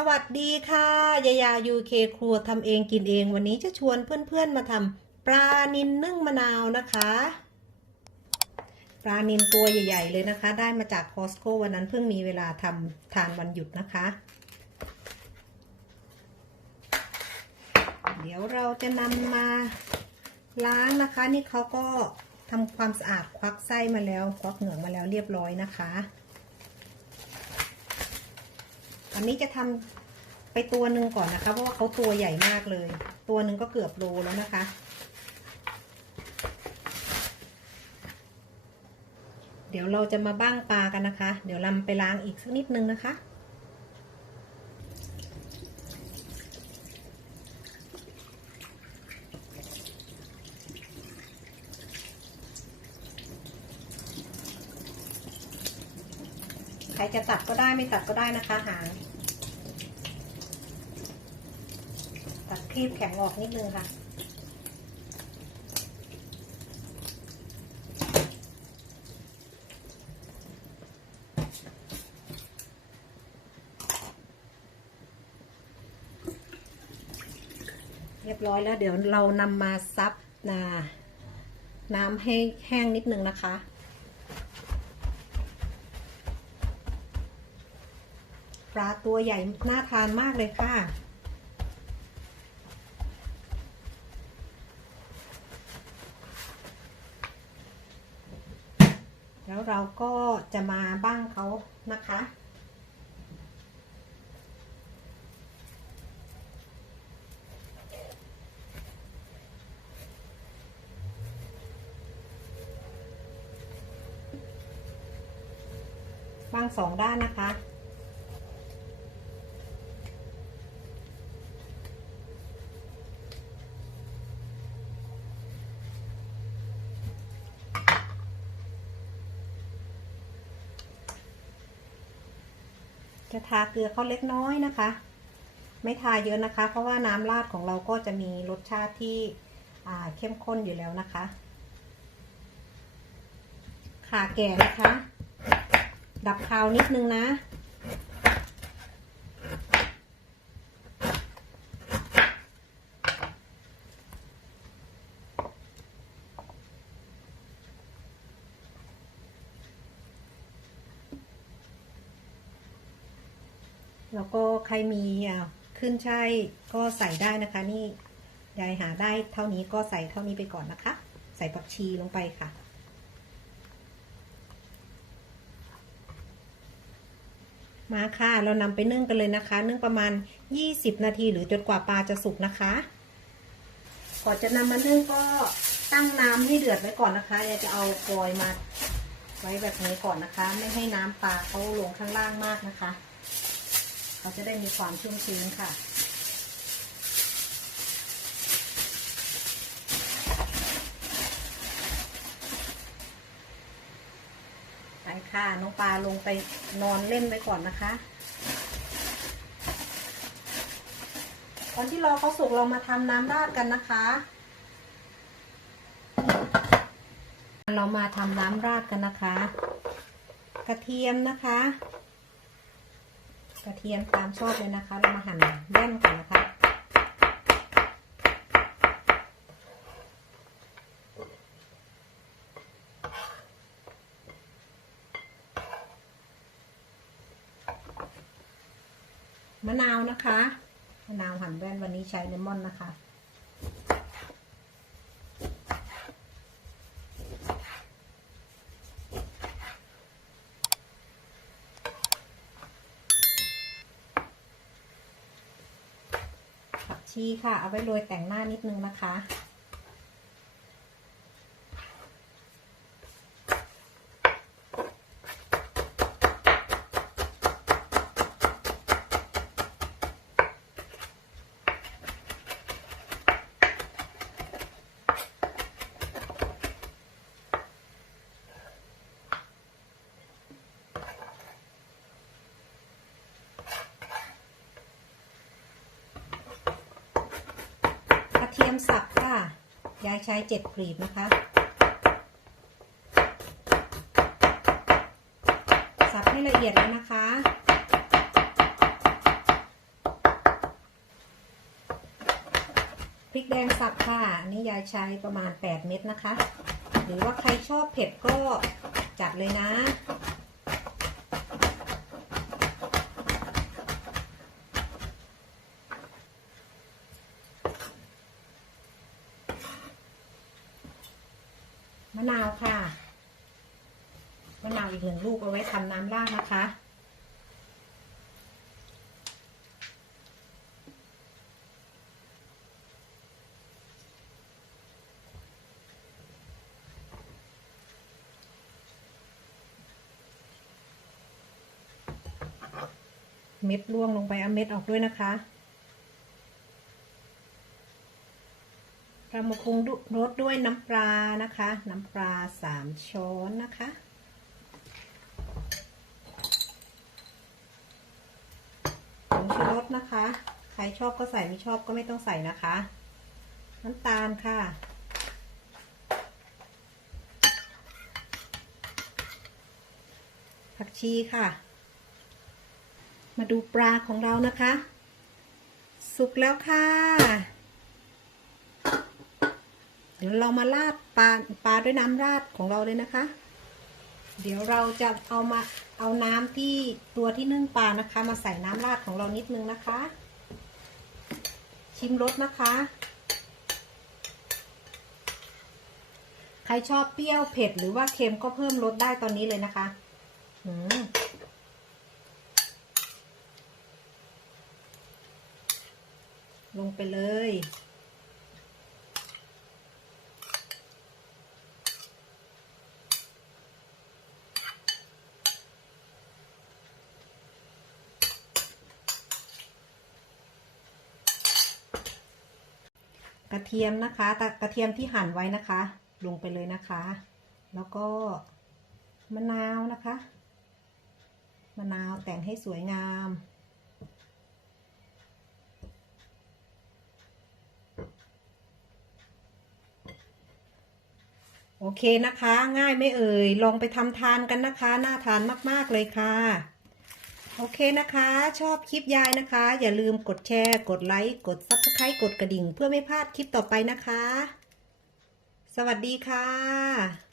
สวัสดีค่ะยายายูเคครัวทำเองกินเอง วันนี้จะชวนเพื่อนๆมาทำปลานินนึ่งมะนาวนะคะ ปลานินตัวใหญ่ ๆ เลยนะคะ ได้มาจากคอสโกวันนั้นเพิ่งมีเวลาทำทานวันหยุดนะคะ เดี๋ยวเราจะนำมาล้างนะคะ นี่เขาก็ทำความสะอาดควักไส้มาแล้วควักเหงือกมาแล้วเรียบร้อยนะคะ อันนี้จะทำไปตัวหนึ่งก่อนนะคะ เพราะว่าเขาตัวใหญ่มากเลย ตัวหนึ่งก็เกือบโลแล้วนะคะ เดี๋ยวเราจะมาบ้างปลากันนะคะ เดี๋ยวลำไปล้างอีกสักนิดนึงนะคะ ใครจะตัดก็ได้ไม่ตัดก็ได้นะคะหาง ตัดครีบแข็งออกนิดนึงค่ะ เรียบร้อยแล้วเดี๋ยวเรานำมาซับนาน้ำให้แห้งนิดนึงนะคะ ปลาตัวใหญ่น่าทานมากเลยค่ะ แล้วเราก็จะมาบ้างเขานะคะ บ้างสองด้านนะคะ จะทาเกลือเขาเล็กน้อยนะคะ ไม่ทาเยอะนะคะ เพราะว่าน้ำราดของเราก็จะมีรสชาติที่เข้มข้นอยู่แล้วนะคะขาแก่นะคะ ดับคาวนิดนึงนะ แล้วก็ใครมีขึ้นช่ายก็ใส่ได้นะคะ นี่ยายหาได้เท่านี้ก็ใส่เท่านี้ไปก่อนนะคะ ใส่ผักชีลงไปค่ะ มาค่ะ เรานำไปนึ่งกันเลยนะคะ นึ่งประมาณ 20 นาทีหรือจนกว่าปลาจะสุกนะคะก่อนจะนำมานึ่งก็ตั้งน้ำให้เดือดไว้ก่อนนะคะยายจะเอาฟอยมาไว้แบบนี้ก่อนนะคะ ไม่ให้น้ำปลาเขาลงข้างล่างมากนะคะ เขาจะได้มีความชุ่มชื้นค่ะ ไปค่ะ น้องปลาลงไปนอนเล่นไว้ก่อนนะคะตอนที่รอเขาสุกเรามาทำน้ำราดกันนะคะ เรามาทำน้ำราดกันนะคะ กระเทียมนะคะ กระเทียมตามชอบเลยนะคะ เรามาหั่นแย่นก่อนนะคะมะนาวนะคะมะนาวหั่นแว่นวันนี้ใช้เลมอนนะคะ ผักชีค่ะ เอาไว้โรยแต่งหน้านิดนึงนะคะ เทียมสับค่ะ ยายใช้เจ็ดกลีบนะคะ สับให้ละเอียดแล้วนะคะ พริกแดงสับค่ะน,นี่ยายใช้ประมาณ 8 เม็ดนะคะ หรือว่าใครชอบเผ็ดก็จัดเลยนะ มะนาวค่ะ มะนาวอีกหนึ่งลูกเอาไว้ทำน้ำราดนะคะ เม็ดล่วงลงไปเอาเม็ดออกด้วยนะคะ รามาปรุงรสด้วยน้ำปลานะคะ น้ำปลาสามช้อนนะคะ ผงชูรสนะคะ ใครชอบก็ใส่ไม่ชอบก็ไม่ต้องใส่นะคะ น้ำตาลค่ะผักชีค่ะ มาดูปลาของเรานะคะ สุกแล้วค่ะ เดี๋ยวเรามาราดปลาปลาด้วยน้ำราดของเราเลยนะคะ เดี๋ยวเราจะเอามาเอาน้ำที่ตัวที่นึ่งปลานะคะ มาใส่น้ำราดของเรานิดนึงนะคะ ชิมรสนะคะ ใครชอบเปรี้ยวเผ็ดหรือว่าเค็มก็เพิ่มรสได้ตอนนี้เลยนะคะอืมลงไปเลย ระเทียมนะคะตกระเทียมที่หั่นไว้นะคะ ลงไปเลยนะคะ แล้วก็มะนาวนะคะ มะนาวแต่งให้สวยงาม โอเคนะคะ ง่ายไม่เอ่ย ลองไปทำทานกันนะคะ น่าทานมาก ๆ เลยค่ะ โอเคนะคะ ชอบคลิปยายนะคะ อย่าลืมกดแชร์ กดไลค์ กดซับสไครต์กดกระดิ่ง เพื่อไม่พลาดคลิปต่อไปนะคะ สวัสดีค่ะ